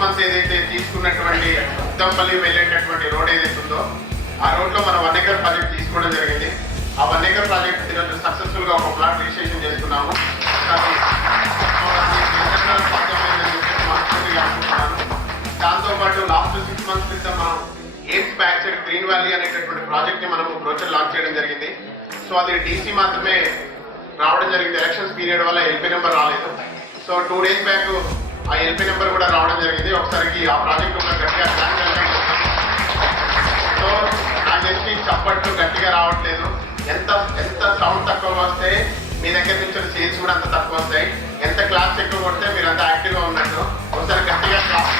Month ఏదైతే తీసుకున్నటువంటి ఉద్దంపల్లి వెళ్ళేటటువంటి రోడ్ ఏదైతే ఉందో ఆ రోడ్లో మనం 1 ఎకర్ ప్రాజెక్ట్ తీసుకోవడం జరిగింది. ఆ 1 ఎకర్ ప్రాజెక్ట్ ఈరోజు సక్సెస్ఫుల్గా ఒక ప్లాట్ రిజిస్ట్రేషన్ చేసుకున్నాము. దాంతోపాటు లాస్ట్ 6 months క్రితం మనం AIIMS back side green valley అనేటటువంటి ప్రాజెక్ట్ ని మనం బ్రోచర్ లాంచ్ చేయడం జరిగింది. సో అది డీసీ మాత్రమే రావడం జరిగింది. ఎలక్షన్స్ పీరియడ్ వల్ల ఎల్పీ నెంబర్ రాలేదు. సో 2 days బ్యాక్ ఆ ఎల్పీ నెంబర్ కూడా రావడం జరిగింది. ఒకసారికి ఆ ప్రాజెక్ట్ కూడా గట్టిగా ప్లాన్ చేయాలి. సో నాకు తెలిసి చప్పట్లు గట్టిగా రావట్లేదు. ఎంత సౌండ్ తక్కువ వస్తే మీ దగ్గర నుంచి సేల్స్ కూడా అంత తక్కువ వస్తాయి. ఎంత క్లాస్ ఎక్కువ కొడితే మీరు అంత యాక్టివ్గా ఉన్నట్టు. ఒకసారి గట్టిగా క్లాస్.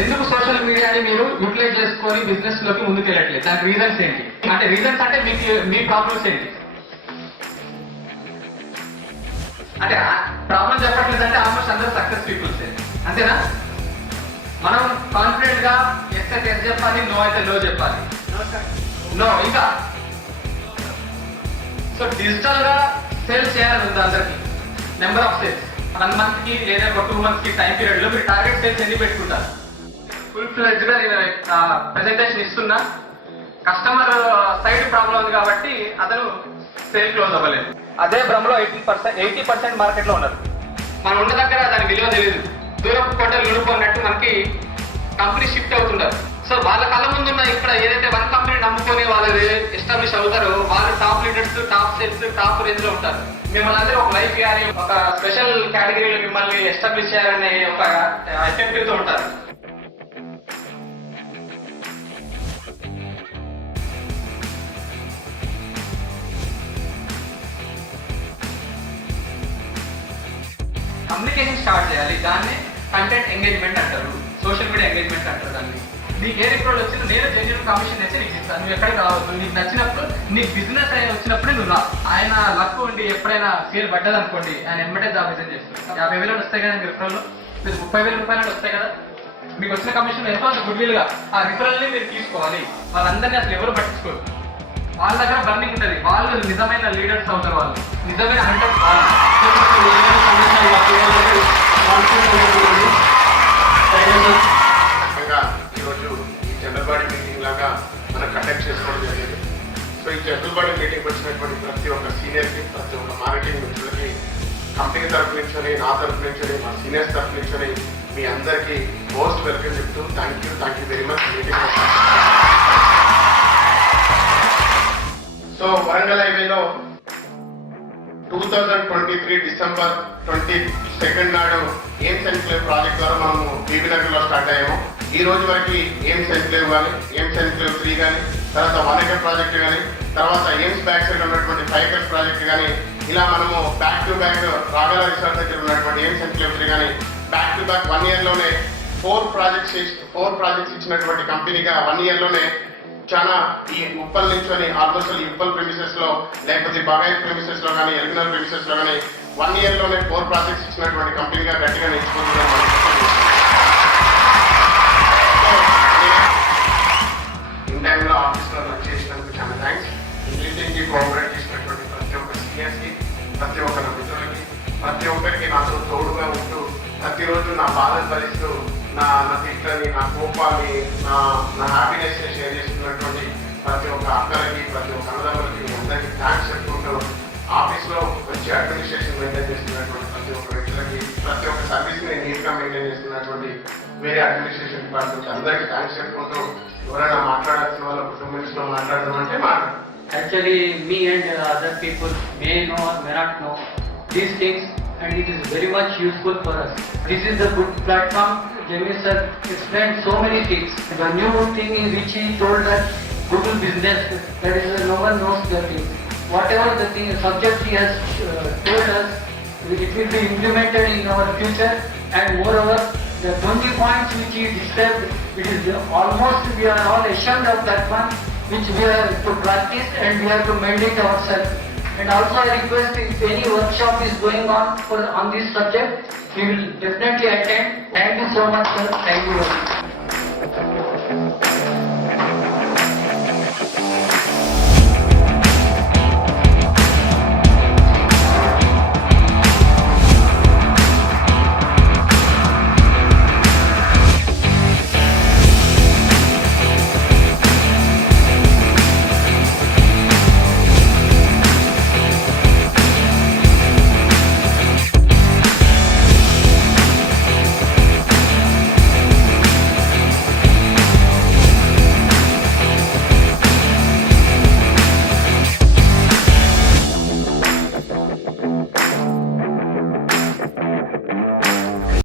ఎందుకు సోషల్ మీడియాని మీరు యూటిలైజ్ చేసుకొని బిజినెస్ లోకి ముందుకు వెళ్ళట్లేదు? దానికి రీజన్స్ ఏంటి? అంటే రీజన్స్ అంటే మీ ప్రాబ్లమ్స్ ఏంటి? అంటే ప్రాబ్లం చెప్పట్లేదు అంటే ఆల్మోస్ట్ అందరూ సక్సెస్ పీపుల్స్ అంతేనా? మనం కాన్ఫిడెంట్ గా ఎస్ అయితే ఎస్ చెప్పాలి, నో అయితే నో చెప్పాలి. నో ఇంకా సో డిజిటల్ గా సేల్స్ చేయాలని ఉంది అందరికి. నెంబర్ ఆఫ్ సేల్స్ 1 month కి లేదా 2 months కి టైం పీరియడ్ లో మీరు టార్గెట్ సేల్స్ ఎన్ని పెట్టుకుంటారు? ఫుల్ ఫ్లెడ్జ్ గా నేను ప్రెజెంటేషన్ ఇస్తున్నా. కస్టమర్ సైడ్ ప్రాబ్లం ఉంది కాబట్టి అతను సేల్ క్లోజ్ అవ్వలేదు. అదే భ్రమలో 80% మార్కెట్ లో ఉన్నారు. మనం ఉన్న దగ్గర దాని విలువ తెలియదు. దూరపు కోటలు నిలుపుకున్నట్టు మనకి కంపెనీ షిఫ్ట్ అవుతుంటారు. సో వాళ్ళ కళ్ళ ముందున్న ఇక్కడ ఏదైతే 1 కంపెనీ నమ్ముకొని వాళ్ళు ఎస్టాబ్లిష్ అవుతారో వాళ్ళు top leaders, top sales, top range లో ఉంటారు. మిమ్మల్ని అందరూ ఒక లైఫ్ ఇవ్వాలి, ఒక స్పెషల్ కేటగిరీలో మిమ్మల్ని ఎస్టాబ్లిష్ చేయాలనే ఒక ఎఫెక్టివ్ తో ఉంటారు. కమ్యూనికేషన్ స్టార్ట్ చేయాలి. దాన్ని కంటెంట్ ఎంగేజ్మెంట్ అంటారు, సోషల్ మీడియా ఎంగేజ్మెంట్ అంటారు. దాన్ని నీకు ఏ రిప్రోడ్ వచ్చినా నేను జెన్యున్ కమిషన్ తెచ్చి నీకు ఇస్తాను. నువ్వు ఎక్కడికి రావద్దు. నీకు నచ్చినప్పుడు నీకు బిజినెస్ అయినా వచ్చినప్పుడే నువ్వు రా. ఆయన లక్ ఉండి ఎప్పుడైనా సేల్ పడ్డది అనుకోండి, ఆయన ఎంబటే జాబ్ రిజైన్ చేస్తారు. 50,000 వస్తాయి కదా రిఫరల్, 30,000 రూపాయలు వస్తాయి కదా. మీకు వచ్చిన కమిషన్ ఎంతో గుడ్ విల్ గా ఆ రిఫరల్ ని మీరు తీసుకోవాలి. వాళ్ళందరినీ అసలు ఎవరు పట్టించుకోరు. వాళ్ళ దగ్గర బర్నింగ్ ఉంటుంది. వాళ్ళు నిజమైన లీడర్స్ అవుతారు. వాళ్ళు నిజమైన హంటర్స్. ఈరోజు ఈ జనరల్ బాడీ మీటింగ్ లాగా మనం కండక్ట్ చేసుకోవడం జరిగింది. సో ఈ జనరల్ బాడీ మీటింగ్ వచ్చినటువంటి ప్రతి ఒక్క సీనియర్కి, ప్రతి ఒక్క మార్కెటింగ్ మిత్రులకి కంపెనీ తరఫు నుంచి, నా తరఫు నుంచి, మా సీనియర్స్ తరఫు నుంచి మీ అందరికీ మోస్ట్ వెల్కమ్ చెప్తూ thank you very much. Meeting so Warangal హైవేలో 2023 December 22 నాడు ఎయిమ్స్ ఎన్క్లేవ్ ప్రాజెక్ట్ ద్వారా మనము బీబీనగర్ లో స్టార్ట్ అయ్యాము. ఈ రోజు వరకు ఎయిమ్స్ ఎన్క్లేవ్ కానీ, ఎయిమ్స్ ఎన్క్లేవ్ 3 కానీ, తర్వాత 1 acre ప్రాజెక్ట్ కానీ, తర్వాత ఎయిమ్స్ బ్యాక్ సైడ్ ఉన్నటువంటి 5 acres ప్రాజెక్ట్ కానీ, ఇలా మనము బ్యాక్ టు బ్యాక్ రాగల రిసార్ట్ దగ్గర ఉన్నటువంటి ఎయిమ్స్ ఎన్క్లేవ్ 3 కానీ బ్యాక్ టు బ్యాక్ 1 year లోనే 4 ప్రాజెక్ట్స్ ఇచ్చినటువంటి కంపెనీగా 1 year లోనే చాలా ఈ ఉప్పల్ నుంచి ఆల్మోస్ట్ ఈ ఉప్పల్ ప్రెమిసెస్ లో లేకపోతే బాగాయి ప్రెమిసెస్ లో కానీ, ఎల్బినర్ ప్రెమిసెస్ లో కానీ 1 year లోనే 4 ప్రాజెక్ట్స్ ఇచ్చినటువంటి కంపెనీగా గట్టిగా నిలిచిపోతున్నాం. ఇన్ టైంలో ఆఫీస్లో లంచ్ చేసినందుకు చాలా థ్యాంక్స్. ఈ మీటింగ్కి కోఆపరేట్ చేసినటువంటి ప్రతి ఒక్క సీనియర్స్కి, ప్రతి ఒక్క నా మిత్రులకి, ప్రతి ఒక్కరికి నాతో తోడుగా ఉంటూ ప్రతిరోజు నా బాధను భరిస్తూ నా తిట్లని, నా కోపాన్ని, నా హ్యాపీనెస్ షేర్ చేసుకున్నటువంటి ప్రతి ఒక్క అక్కలకి, ప్రతి ఒక్క అన్నదమ్ములకి అందరికీ థ్యాంక్స్ చెప్పుకుంటూ ఆఫీస్లో మంచి అడ్మినిస్ట్రేషన్ మెయింటైన్ చేస్తున్నటువంటి ప్రతి ఒక్క వ్యక్తులకి, ప్రతి ఒక్క సర్వీస్ని నీట్గా మెయింటైన్ చేస్తున్నటువంటి వేరే అడ్మినిస్ట్రేషన్ డిపార్ట్మెంట్ అందరికీ థ్యాంక్స్ చెప్పుకుంటూ ఎవరైనా మాట్లాడాల్సిన వాళ్ళ 2 minutes లో మాట్లాడడం అంటే మాట్లాడు. Actually, me and other people may know or may not know these things, and it is very much useful for us. This is a good platform. Jamil sir explained so many things. The new thing is which he told us, Google business, that is no one knows the thing. Whatever the thing, subject he has told us, it will be implemented in our future, and moreover, the 20 points which he disturbed, it is almost we are all ashamed of that one, which we have to practice and we have to mandate ourselves. And also I request if any workshop is going on this subject, we will definitely attend. Thank you so much, sir. Thank you very much.